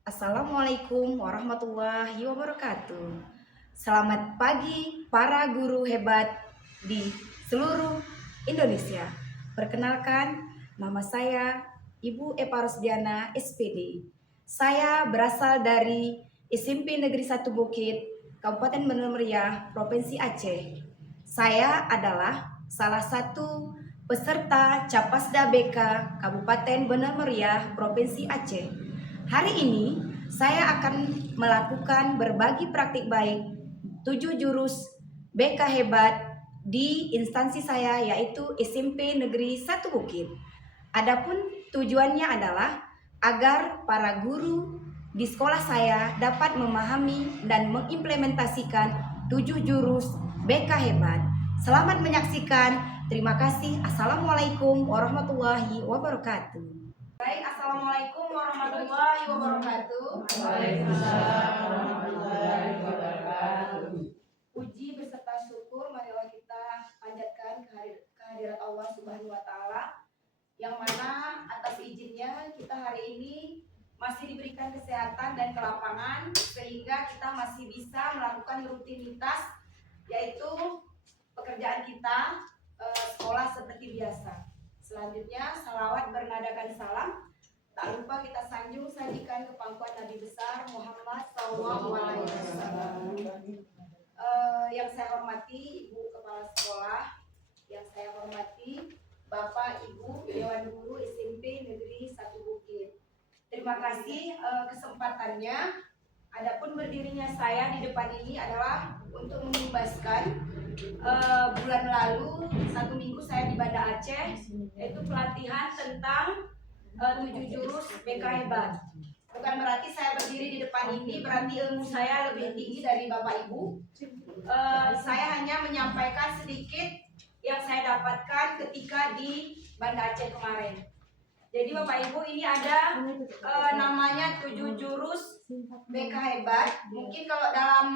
Assalamualaikum warahmatullahi wabarakatuh. Selamat pagi para guru hebat di seluruh Indonesia. Perkenalkan, nama saya Ibu Epa Rosdiana SPD. Saya berasal dari SMP Negeri 1 Bukit, Kabupaten Bener Meriah, Provinsi Aceh. Saya adalah salah satu peserta Capasda BK Kabupaten Bener Meriah, Provinsi Aceh. Hari ini saya akan melakukan berbagi praktik baik 7 jurus BK hebat di instansi saya, yaitu SMP Negeri 1 Bukit. Adapun tujuannya adalah agar para guru di sekolah saya dapat memahami dan mengimplementasikan 7 jurus BK hebat. Selamat menyaksikan. Terima kasih. Assalamualaikum warahmatullahi wabarakatuh. Baik, assalamualaikum warahmatullahi wabarakatuh. Waalaikumsalam warahmatullahi wabarakatuh. Puji beserta syukur marilah kita panjatkan kehadirat Allah Subhanahu wa taala, yang mana atas izinnya kita hari ini masih diberikan kesehatan dan kelapangan sehingga kita masih bisa melakukan rutinitas, yaitu pekerjaan kita, sekolah seperti biasa. Selanjutnya salawat bernadakan salam. Tak lupa kita sanjung sajikan ke pangkuan Nabi besar Muhammad SAW. Yang saya hormati Ibu Kepala Sekolah, yang saya hormati Bapak Ibu Dewan Guru SMP Negeri 1 Bukit. Terima kasih kesempatannya. Adapun berdirinya saya di depan ini adalah untuk mengimbaskan bulan lalu 1 minggu saya di Banda Aceh, yaitu pelatihan tentang 7 jurus BK hebat. Bukan berarti saya berdiri di depan ini berarti ilmu saya lebih tinggi dari Bapak Ibu. Saya hanya menyampaikan sedikit yang saya dapatkan ketika di Banda Aceh kemarin. Jadi Bapak Ibu, ini ada namanya 7 jurus BK hebat. Mungkin kalau dalam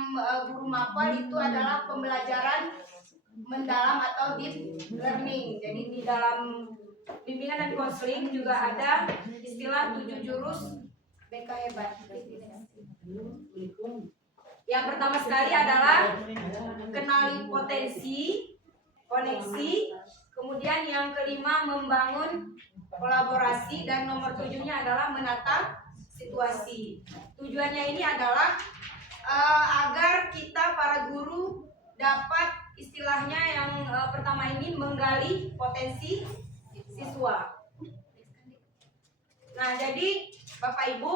guru mapel itu adalah pembelajaran mendalam atau deep learning. Jadi di dalam bimbingan dan konseling juga ada istilah 7 jurus BK hebat. Yang pertama sekali adalah kenali potensi, koneksi. Kemudian yang kelima membangun kolaborasi, dan nomor 7-nya adalah menata situasi. Tujuannya ini adalah agar kita para guru dapat istilahnya yang pertama ini menggali potensi siswa. Nah, jadi Bapak Ibu,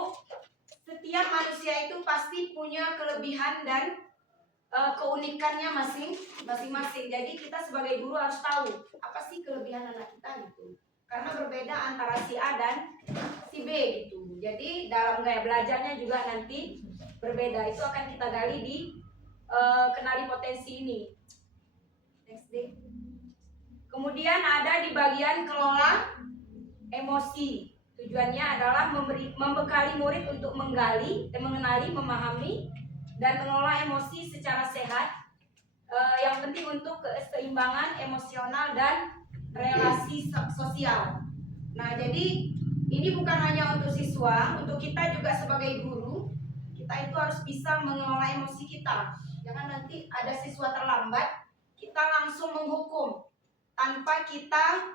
setiap manusia itu pasti punya kelebihan dan keunikannya masing-masing. Jadi kita sebagai guru harus tahu apa sih kelebihan anak kita gitu. Karena berbeda antara si A dan si B gitu. Jadi dalam gaya belajarnya juga nanti berbeda. Itu akan kita gali di kenali potensi ini. Next day. Kemudian ada di bagian kelola emosi. Tujuannya adalah membekali murid untuk menggali, mengenali, memahami, dan mengelola emosi secara sehat. Yang penting untuk keseimbangan emosional dan relasi sosial. Nah, jadi ini bukan hanya untuk siswa, untuk kita juga sebagai guru, kita itu harus bisa mengelola emosi kita. Jangan nanti ada siswa terlambat, kita langsung menghukum tanpa kita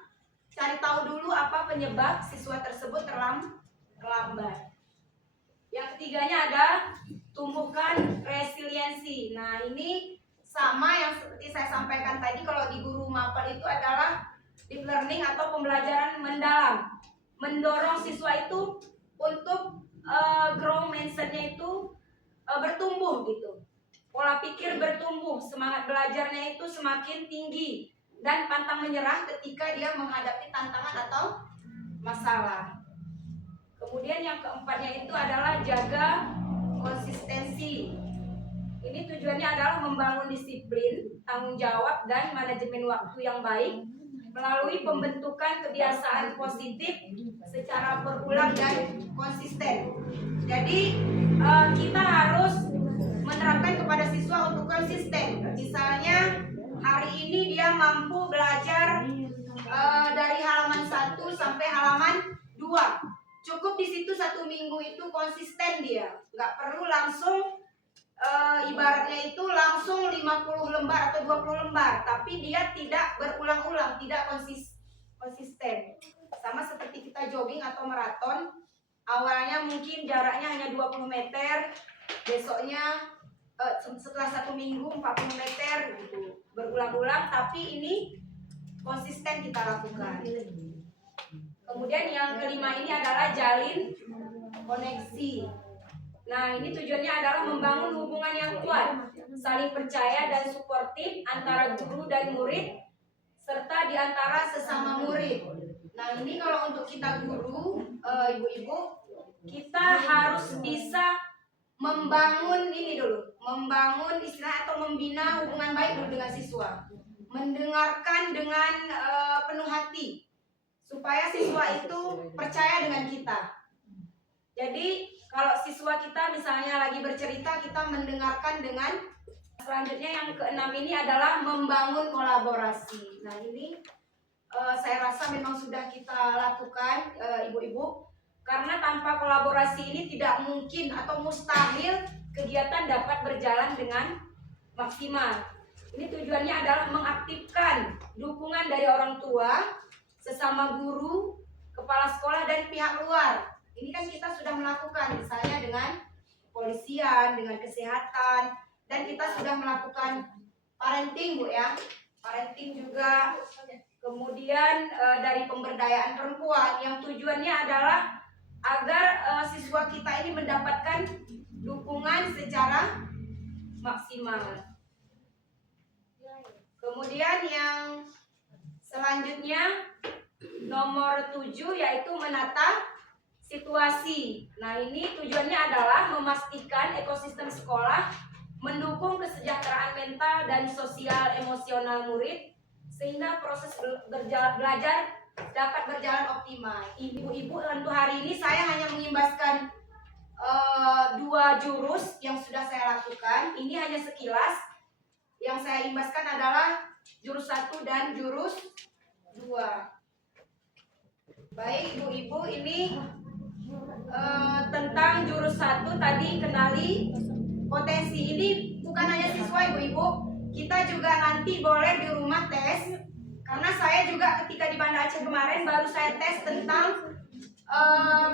cari tahu dulu apa penyebab siswa tersebut terlambat. Yang ketiganya ada tumbuhkan resiliensi. Nah, ini sama yang seperti saya sampaikan tadi, kalau di guru mapel itu adalah deep learning atau pembelajaran mendalam. Mendorong siswa itu untuk grow mindset-nya itu bertumbuh gitu. Pola pikir bertumbuh, semangat belajarnya itu semakin tinggi dan pantang menyerah ketika dia menghadapi tantangan atau masalah. Kemudian yang keempatnya itu adalah jaga konsistensi. Ini tujuannya adalah membangun disiplin, tanggung jawab, dan manajemen waktu yang baik melalui pembentukan kebiasaan positif secara berulang dan konsisten. Jadi kita harus menerapkan kepada siswa untuk konsisten. Misalnya hari ini dia mampu belajar dari halaman 1 sampai halaman 2. cukup di situ 1 minggu itu konsisten dia, nggak perlu langsung ibaratnya itu langsung 50 lembar atau 20 lembar, tapi dia tidak berulang-ulang, tidak konsisten. Sama seperti kita jogging atau maraton, awalnya mungkin jaraknya hanya 20 meter, besoknya setelah 1 minggu 40 meter gitu, berulang-ulang, tapi ini konsisten kita lakukan. Kemudian yang kelima ini adalah jalin koneksi. Nah, ini tujuannya adalah membangun hubungan yang kuat, saling percaya dan suportif antara guru dan murid, serta di antara sesama murid. Nah, ini kalau untuk kita guru, ibu-ibu, kita harus bisa membangun ini dulu, membangun istilah atau membina hubungan baik dulu dengan siswa, mendengarkan dengan penuh hati, supaya siswa itu percaya dengan kita. Jadi kalau siswa kita misalnya lagi bercerita, kita mendengarkan dengan. Selanjutnya yang keenam ini adalah membangun kolaborasi. Nah ini saya rasa memang sudah kita lakukan, ibu-ibu, karena tanpa kolaborasi ini tidak mungkin atau mustahil kegiatan dapat berjalan dengan maksimal. Ini tujuannya adalah mengaktifkan dukungan dari orang tua, sesama guru, kepala sekolah, dan pihak luar. Ini kan kita sudah melakukan, misalnya dengan kepolisian, dengan kesehatan, dan kita sudah melakukan parenting, Bu ya. Parenting juga. Kemudian dari pemberdayaan perempuan yang tujuannya adalah agar siswa kita ini mendapatkan dukungan secara maksimal. Kemudian yang selanjutnya nomor 7 yaitu menata situasi. Nah, ini tujuannya adalah memastikan ekosistem sekolah mendukung kesejahteraan mental dan sosial emosional murid sehingga proses belajar dapat berjalan optimal. Ibu-ibu, untuk hari ini saya hanya mengimbaskan 2 jurus yang sudah saya lakukan. Ini hanya sekilas. Yang saya imbaskan adalah jurus 1 dan jurus 2. Baik, ibu-ibu, ini tentang jurus 1 tadi, kenali potensi. Ini bukan hanya siswa, ibu-ibu, kita juga nanti boleh di rumah tes, karena saya juga ketika di Banda Aceh kemarin baru saya tes tentang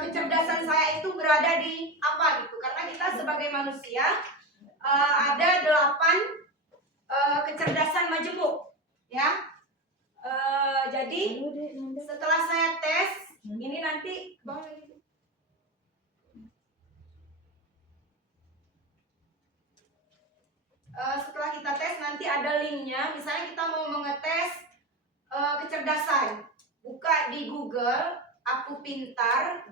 kecerdasan saya itu berada di apa gitu, karena kita sebagai manusia ada 8 kecerdasan majemuk ya. Jadi setelah saya tes ini nanti setelah kita tes nanti ada linknya. Misalnya kita mau mengetes kecerdasan, buka di Google aku pintar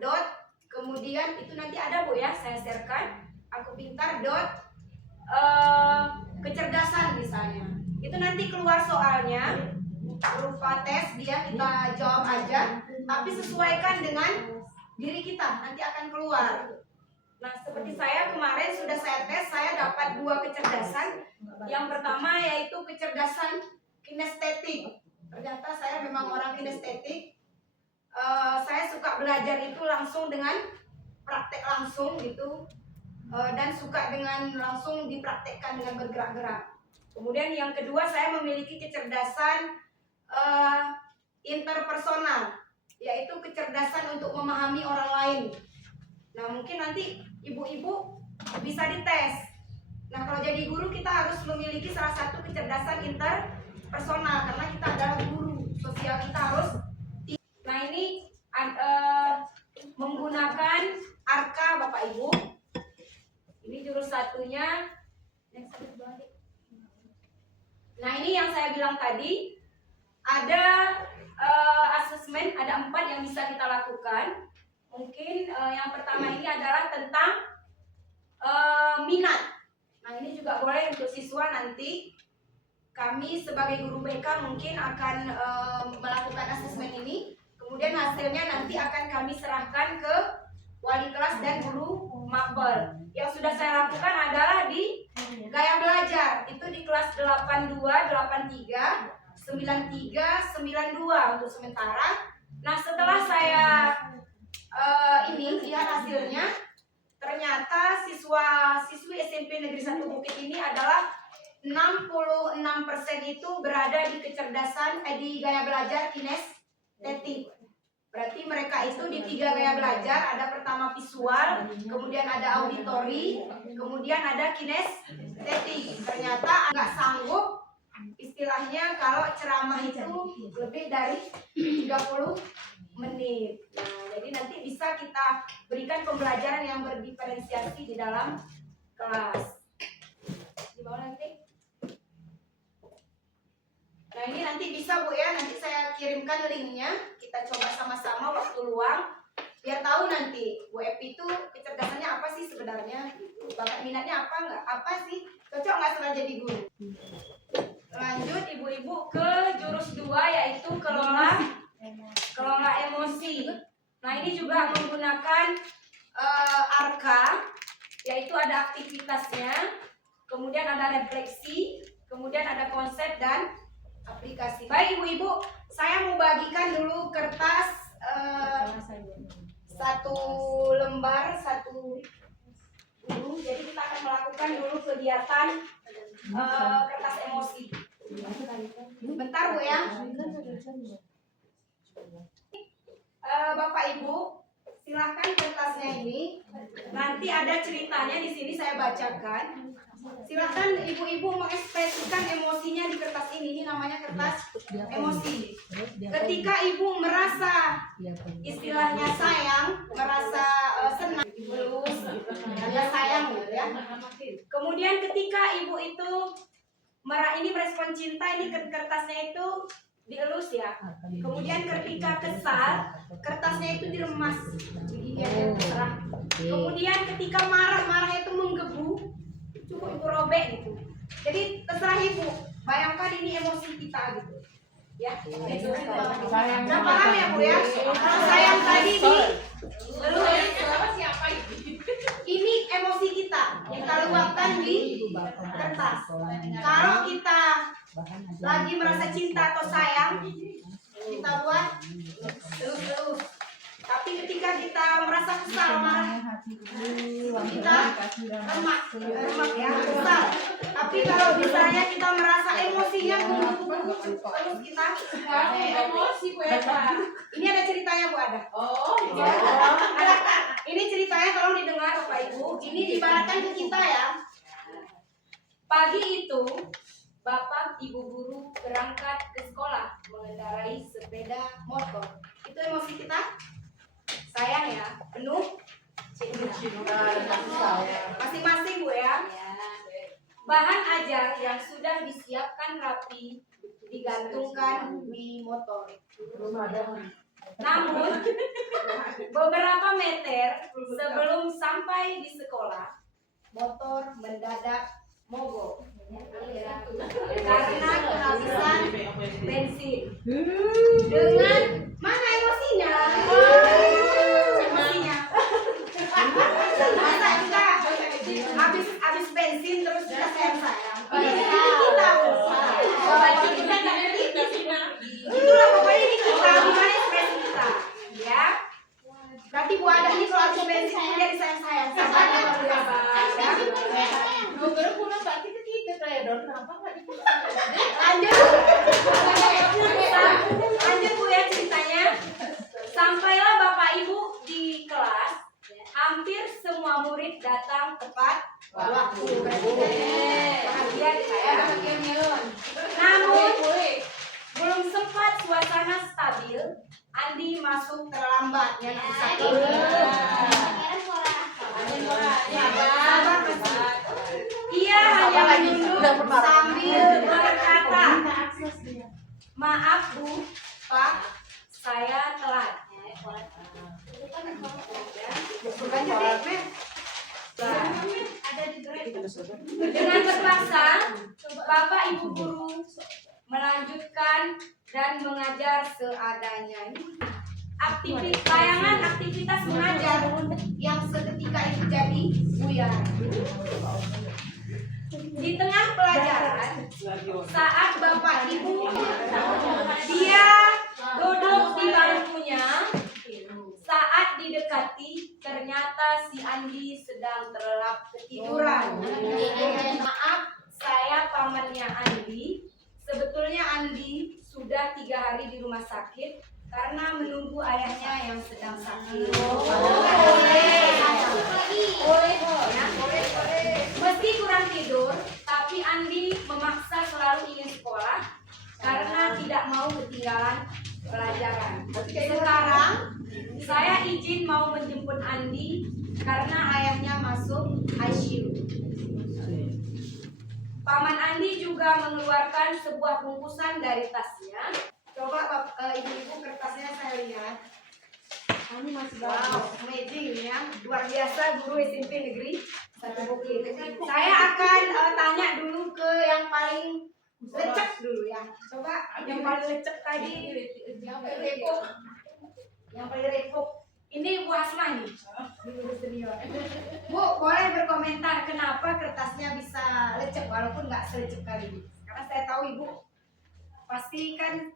kemudian itu nanti ada, Bu ya, saya sharekan aku pintar kecerdasan misalnya. Itu nanti keluar soalnya berupa tes, dia kita jawab aja, tapi sesuaikan dengan diri kita, nanti akan keluar. Nah, seperti saya kemarin sudah saya tes, saya dapat 2 kecerdasan. Yang pertama yaitu kecerdasan kinestetik. Ternyata saya memang orang kinestetik. Saya suka belajar itu langsung dengan praktek langsung gitu, dan suka dengan langsung dipraktekkan dengan bergerak-gerak. Kemudian yang kedua, saya memiliki kecerdasan interpersonal, yaitu kecerdasan untuk memahami orang lain. Nah, mungkin nanti ibu-ibu bisa dites. Nah, kalau jadi guru kita harus memiliki salah satu kecerdasan interpersonal, karena kita adalah guru, sosial kita harus. Nah, ini menggunakan ARKA, Bapak Ibu. Ini jurus 1-nya. Nah, ini yang saya bilang tadi, ada asesmen, ada 4 yang bisa kita lakukan. Mungkin yang pertama ini adalah tentang minat. Nah, ini juga boleh untuk siswa. Nanti kami sebagai guru BK mungkin akan melakukan asesmen ini. Kemudian hasilnya nanti akan kami serahkan ke wali kelas dan guru mapel. Yang sudah saya lakukan adalah di gaya belajar. Itu di kelas 82, 83, 93, 92 untuk sementara. Nah, setelah saya ini lihat hasilnya. Ternyata siswi SMP Negeri 1 Bukit ini adalah 66% itu berada di kecerdasan, di gaya belajar kinestetik. Berarti mereka itu di 3 gaya belajar, ada pertama visual, kemudian ada auditori, kemudian ada kinestetik. Ternyata nggak sanggup, istilahnya kalau ceramah itu lebih dari 30 menit. Nah, jadi nanti bisa kita berikan pembelajaran yang berdiferensiasi di dalam kelas. Di bawah nanti. Nah, ini nanti bisa Bu ya, nanti saya kirimkan linknya. Kita coba sama-sama waktu luang biar tahu nanti Bu Epi itu kecerdasannya apa sih sebenarnya, bakat minatnya apa enggak, apa sih, cocok nggak setelah jadi guru. Lanjut ibu-ibu ke jurus 2 yaitu kelola emosi. Nah, ini juga menggunakan ARKA, yaitu ada aktivitasnya, kemudian ada refleksi, kemudian ada konsep dan aplikasi. Baik ibu-ibu, saya mau bagikan dulu kertas 1 lembar 1 dulu. Jadi kita akan melakukan dulu kegiatan kertas emosi. Bentar Bu ya. Bapak Ibu, silahkan kertasnya ini. Nanti ada ceritanya di sini saya bacakan. Silahkan ibu-ibu mengekspresikan emosinya di kertas ini. Ini namanya kertas emosi. Ketika ibu merasa istilahnya sayang, merasa senang, belus, ada sayang gitu ya. Kemudian ketika ibu itu ini merespon cinta, ini kertasnya itu dielus ya. Kemudian ketika kesal, kertasnya itu diremas, jadi dia terserah. Kemudian ketika marah itu menggebu, cukup ibu robek gitu. Jadi terserah ibu. Bayangkan ini emosi kita gitu. Ya. Nah, paham ya Bu ya? Sayang tadi ini ini emosi kita yang kita luapkan di kertas. Kalau kita lagi merasa cinta atau sayang, kita buat terus. Tapi ketika kita merasa kesal, marah, kita remak ya, kesal. Tapi kalau misalnya kita merasa emosinya terus kita emosi Bu ya. Ini ada ceritanya Bu, ada. Ini ceritanya tolong didengar Bapak Ibu. Ini diibaratkan ke kita ya. Pagi itu Bapak Ibu guru berangkat ke sekolah mengendarai sepeda motor. Itu emosi kita. Sayang ya, penuh cinta. Masing-masing Bu ya. Bahan ajar yang sudah disiapkan rapi digantungkan di motor. Namun beberapa meter sebelum sampai di sekolah, motor mendadak mogok karena kehabisan bensin. Dengan mana emosinya? Masa kita habis bensin terus kita sayang. Ini kita itulah pokoknya ini kita, gimana ekspresi kita, ya. Berarti Bu Ada ini kalau habis bensin jadi sayang-sayang. Sabarnya luar biasa. Lanjut Bu ya ceritanya. Sampailah Bapak Ibu di kelas. Hampir semua murid datang tepat waktu. Bahagia saya. Namun belum sempat suasana stabil, Andi masuk terlambat ya. Ia hanya menunduk sambil berkata, "Maaf Bu, Pak, saya telat." Dengan terpaksa, Bapak Ibu guru melanjutkan dan mengajar seadanya. Layangan aktivitas mengajar yang seketika itu jadi buyar. Di tengah pelajaran, saat Bapak Ibu dia duduk di bangkunya, saat di dekat si Andi sedang terlelap ketiduran. Maaf, saya pamannya Andi. Sebetulnya Andi sudah 3 hari di rumah sakit karena menunggu ayahnya yang sedang sakit. Meski kurang tidur, tapi Andi memaksa selalu ingin sekolah karena tidak mau ketinggalan pelajaran. Sekarang saya izin mau menjemput Andi karena ayahnya masuk ICU. Paman Andi juga mengeluarkan sebuah bungkusan dari tasnya. Coba ibu-ibu kertasnya saya lihat. Ini masih bagus. Wow, amazing ya. Luar biasa guru SMP negeri 1 Bukit. Saya akan tanya dulu ke yang paling lecek dulu ya. Coba yang paling lecek tadi. Yang paling repot. Ini Bu Asma nih. Guru senior. Bu, boleh berkomentar kenapa kertasnya bisa lecek walaupun nggak selecek kali ini. Karena saya tahu Ibu pasti kan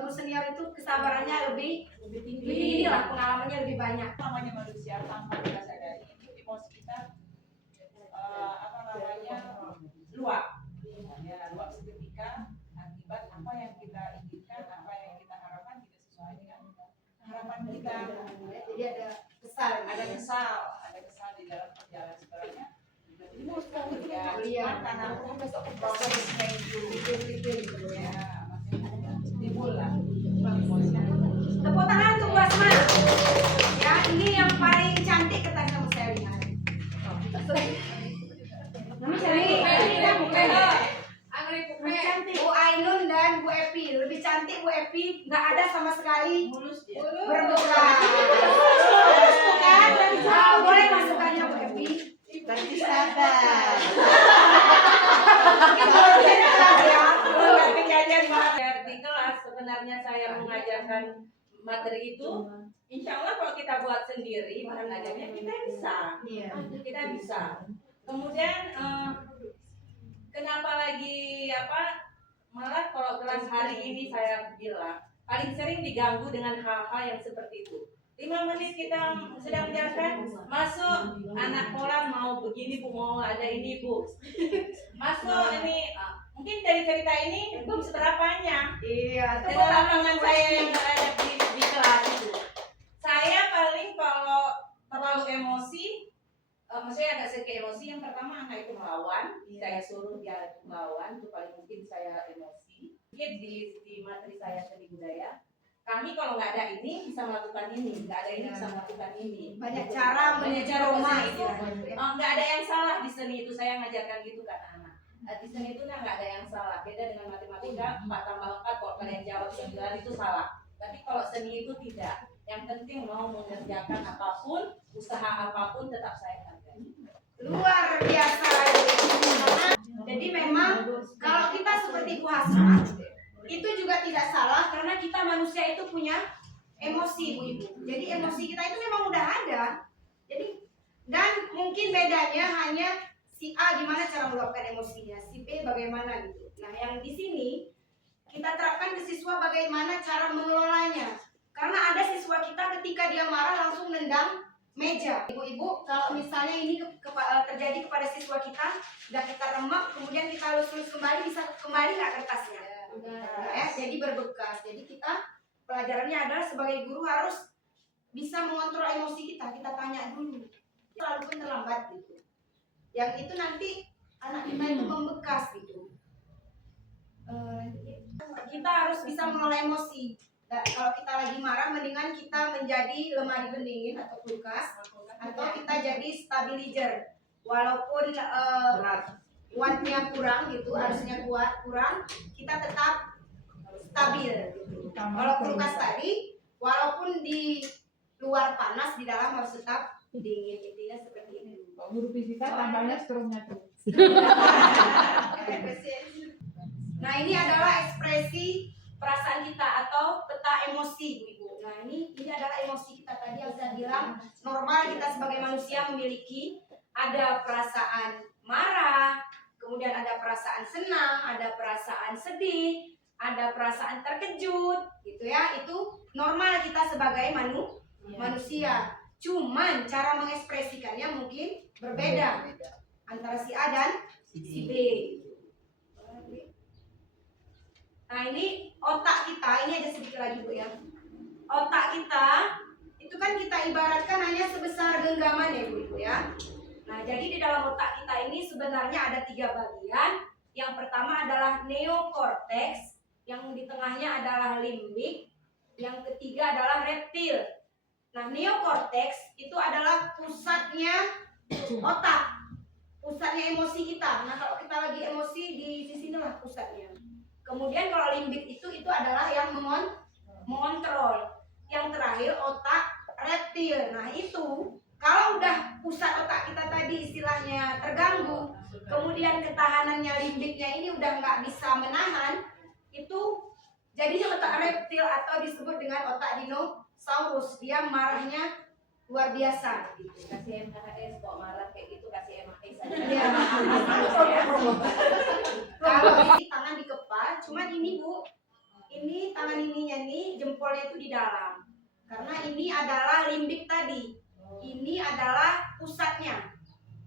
guru senior itu kesabarannya lebih tinggi lah, pengalamannya lebih banyak. Namanya manusia tanpa kita sadari emosi kita luap. Ya, luap seketika akibat apa yang kita inginkan, apa yang kita harapkan tidak sesuai dengan harapan kita. Jadi ada kesal di dalam perjalanan sebenarnya. Ya, karena proses itu ya, timbul lah emosinya. tepuk tangan untuk Bu Asma. Ya, ini yang paling cantik kertasnya mau saya lihat. Nama saya Bu Ainun dan Bu Epi. Lebih cantik Bu Epi, nggak ada sama sekali berbekas. Boleh masukkannya Bu Epi. Berarti sabar. Di kelas sebenarnya saya mengajarkan materi itu, insya Allah kalau kita buat sendiri bahan ajarnya kita bisa. Kita bisa. Kemudian kenapa lagi malah kalau kelas hari ini saya bilang paling sering diganggu dengan hal-hal yang seperti itu. 5 menit kita sedang menjelaskan, masuk anak kolam mau begini Bu, mau ada ini Bu. Masuk ini mungkin dari cerita ini belum seberapanya. Iya, Pengalaman saya yang berada di kelas itu. Saya paling kalau terlalu emosi, maksudnya agak sedikit emosi. Yang pertama anak itu melawan, saya suruh dia melawan, itu paling mungkin saya emosi. Mungkin di materi saya seni budaya, kami kalau nggak ada ini bisa melakukan ini, nggak ada ini bisa melakukan ini. banyak cara Roma menyeroma itu nggak ada yang salah di seni itu, saya ngajarkan gitu ke anak-anak. Di seni itu nggak ada yang salah, beda dengan matematika 4 tambah 4 kalau kalian jawab 9 itu salah. Tapi kalau seni itu tidak, yang penting mau mengerjakan apapun, usaha apapun tetap saya hargai. luar biasa. Jadi memang kalau kita seperti Bu Hasma itu juga tidak salah karena kita manusia itu punya emosi Bu Ibu. Jadi emosi kita itu memang udah ada. Jadi dan mungkin bedanya hanya si A gimana cara meluapkan emosinya, si B bagaimana gitu. Nah, yang di sini kita terapkan ke siswa bagaimana cara mengelolanya. Karena ada siswa kita ketika dia marah langsung nendang meja. Ibu-ibu, kalau misalnya ini terjadi kepada siswa kita, udah kita remak, kemudian kita lulus kembali, bisa kembali nggak kertasnya? Jadi berbekas. Jadi kita pelajarannya adalah sebagai guru harus bisa mengontrol emosi kita. Kita tanya dulu, selalu pun terlambat gitu. Yang itu nanti anak kita itu membekas gitu. Kita harus bisa mengelola emosi. Nah, kalau kita lagi marah, mendingan kita menjadi lemari pendingin atau kulkas, atau kita jadi stabilizer. Walaupun kuatnya kurang gitu, harusnya kuat kurang, kita tetap stabil gitu. Kalau kulkas tadi, walaupun di luar panas, di dalam harus tetap dingin. Intinya seperti ini. Guru fisika tambahnya strumnya tuh. Nah, ini adalah ekspresi perasaan kita atau peta emosi, Bu Ibu. Nah, ini adalah emosi kita tadi yang saya bilang normal kita sebagai manusia memiliki. Ada perasaan marah, kemudian ada perasaan senang, ada perasaan sedih, ada perasaan terkejut, gitu ya. Itu normal kita sebagai manusia. Cuman cara mengekspresikannya mungkin berbeda antara si A dan si B. Nah ini otak kita, ini aja sedikit lagi Bu ya. Otak kita itu kan kita ibaratkan hanya sebesar genggaman ya Bu ya. Nah jadi di dalam otak kita ini sebenarnya ada 3 bagian. Yang pertama adalah neokortex, yang di tengahnya adalah limbik, yang ketiga adalah reptil. Nah neokortex itu adalah pusatnya otak, pusatnya emosi kita. Nah kalau kita lagi emosi di sinilah pusatnya. Kemudian kalau limbik itu adalah yang mengontrol. Yang terakhir otak reptil. Nah itu kalau udah pusat otak kita tadi istilahnya terganggu, kemudian ketahanannya limbiknya ini udah nggak bisa menahan, itu jadinya otak reptil atau disebut dengan otak dinosaurus. Dia marahnya luar biasa. Gitu. Kasih MHS kok marah kayak gitu, kasih MHS aja. Iya. Kalau ini tangan dikepal, cuman ini Bu, ini tangan ininya nih jempolnya itu di dalam. Karena ini adalah limbik tadi. Ini adalah pusatnya.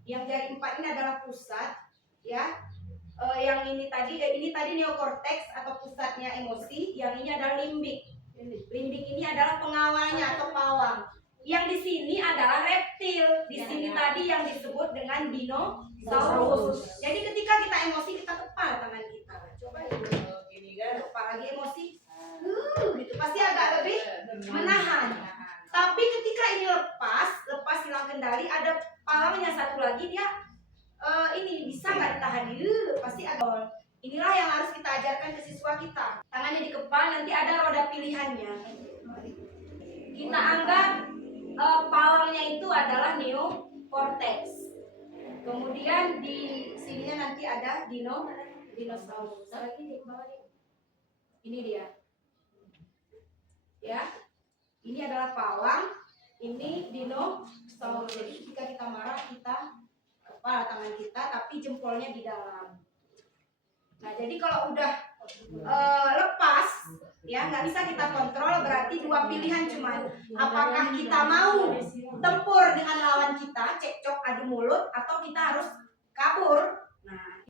Yang jari 4 ini adalah pusat, ya. Yang ini tadi neokortex atau pusatnya emosi, yang ini adalah limbik. Limbik ini adalah pengawalnya atau pawang. Yang di sini adalah reptil. Di sini tadi yang disebut dengan dinosaurus. Jadi ketika kita emosi kita kepal tangan kita. Coba Gini kan. apalagi emosi, gitu pasti agak lebih menahan. Tapi ketika ini lepas hilang kendali, ada pawangnya satu lagi dia ini bisa nggak ditahan, pasti agak. Inilah yang harus kita ajarkan ke siswa kita. Tangannya dikepal, nanti ada roda pilihannya. Kita anggap pawangnya itu adalah neokortex. Kemudian di sininya nanti ada dinosaurus. Lagi di bawah nih. Ini dia. Ya. Ini adalah pawang, ini dinosaurus. Jadi ketika kita marah, kita kepala tangan kita, tapi jempolnya di dalam. Nah, jadi kalau udah lepas, ya nggak bisa kita kontrol, berarti 2 pilihan cuman. Apakah kita mau tempur dengan lawan kita, cekcok adu mulut, atau kita harus kabur? Nah,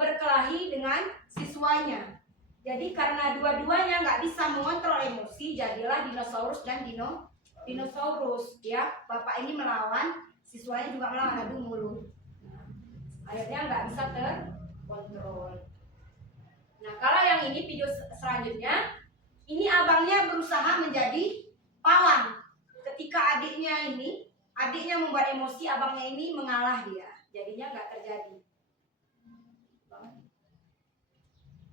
berkelahi dengan siswanya. Jadi karena dua-duanya nggak bisa mengontrol emosi, jadilah dinosaurus dan dinosaurus. Ya, bapak ini melawan, siswanya juga melawan, adu mulut. Nah, akhirnya nggak bisa terkontrol. Nah, kalau yang ini video selanjutnya, ini abangnya berusaha menjadi pawang. Ketika adiknya membuat emosi, abangnya ini mengalah dia. Jadinya nggak terjadi.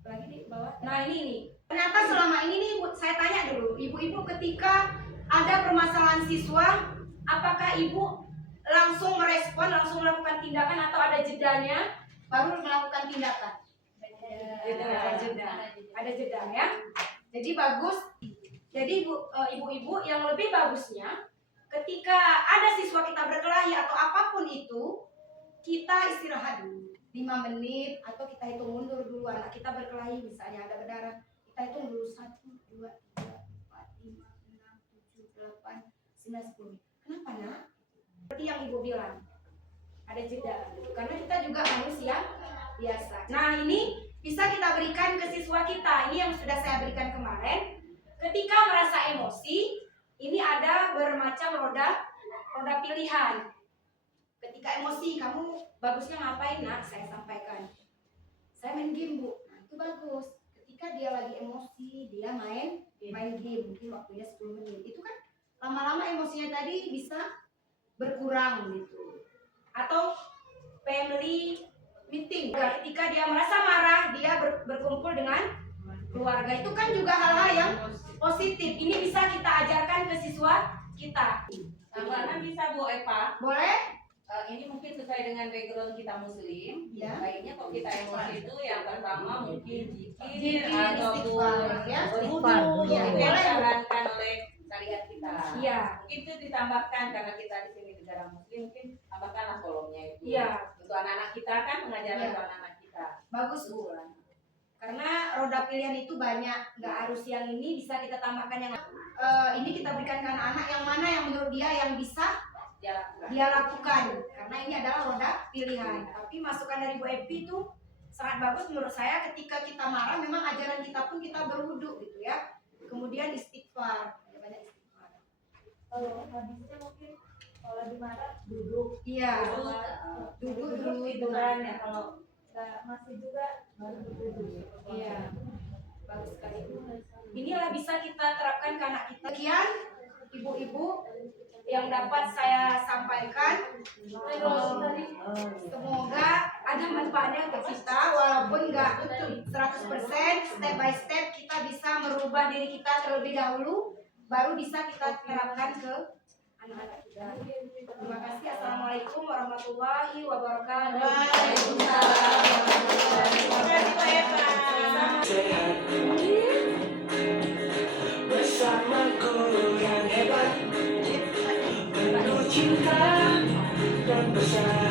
Lagi di bawah. Nah ini nih, ternyata selama ini nih saya tanya dulu, ibu-ibu ketika ada permasalahan siswa, apakah ibu langsung merespon, langsung melakukan tindakan, atau ada jedanya baru melakukan tindakan? Ada jeda ya. Jadi bagus. Jadi ibu-ibu yang lebih bagusnya, ketika ada siswa kita berkelahi atau apapun itu, kita istirahat dulu 5 menit, atau kita hitung mundur dulu. Anak kita berkelahi misalnya ada berdarah, kita hitung dulu 1, 2, 3, 4, 5, 6, 7, 8, 9, 10. Kenapa nak? Seperti yang ibu bilang, ada jeda gitu. Karena kita juga manusia biasa. Nah ini bisa kita berikan ke siswa kita. Ini yang sudah saya berikan kemarin. Ketika merasa emosi, ini ada bermacam roda pilihan. Ketika emosi, kamu bagusnya ngapain nak? Saya sampaikan, saya main game Bu. Nah itu bagus. Ketika dia lagi emosi, dia main game, mungkin waktunya 10 menit. Itu kan lama-lama emosinya tadi bisa berkurang gitu. Atau family meeting, ketika dia merasa marah, dia berkumpul dengan keluarga. Itu kan juga hal-hal yang positif. Ini bisa kita ajarkan ke siswa kita. Tambahkan bisa Bu Eva. Boleh? Ini mungkin sesuai dengan background kita muslim. Ya. Baiknya kalau kita emosi itu yang pertama mungkin Zikir, zikir ataupun ya. berwudu, Ya, itu yang boleh. disarankan oleh syariat kita. Iya. Mungkin itu ditambahkan karena kita di sini negara muslim, mungkin tambahkanlah kolomnya itu. Iya. Untuk anak-anak kita kan pengajaran Iya. untuk anak-anak kita. Bagus Bu. Karena roda pilihan itu banyak, nggak harus yang ini, bisa kita tambahkan yang ini kita berikan ke anak-anak yang mana yang menurut dia yang bisa Jalan. dia lakukan, karena ini adalah roda pilihan. Tapi masukan dari Bu Epi itu sangat bagus menurut saya. Ketika kita marah, memang ajaran kita pun kita berwudu gitu ya. Kemudian istighfar, banyak istighfar. Kalau habisnya mungkin kalau lagi marah duduk. Iya, Duduk duduk gitu kan ya, kalau Masih juga baru duduk. iya, bagus sekali. Inilah bisa kita terapkan ke anak kita. Sekian ibu-ibu yang dapat saya sampaikan. Semoga ada manfaatnya untuk kita, walaupun nggak 100%, step by step kita bisa merubah diri kita terlebih dahulu, baru bisa kita terapkan ke anak-anak kita. Terima kasih. Assalamualaikum warahmatullahi wabarakatuh. Waalaikumsalam. Terima kasih Pak Eva. Bersama guru yang hebat, penuh cinta dan besar.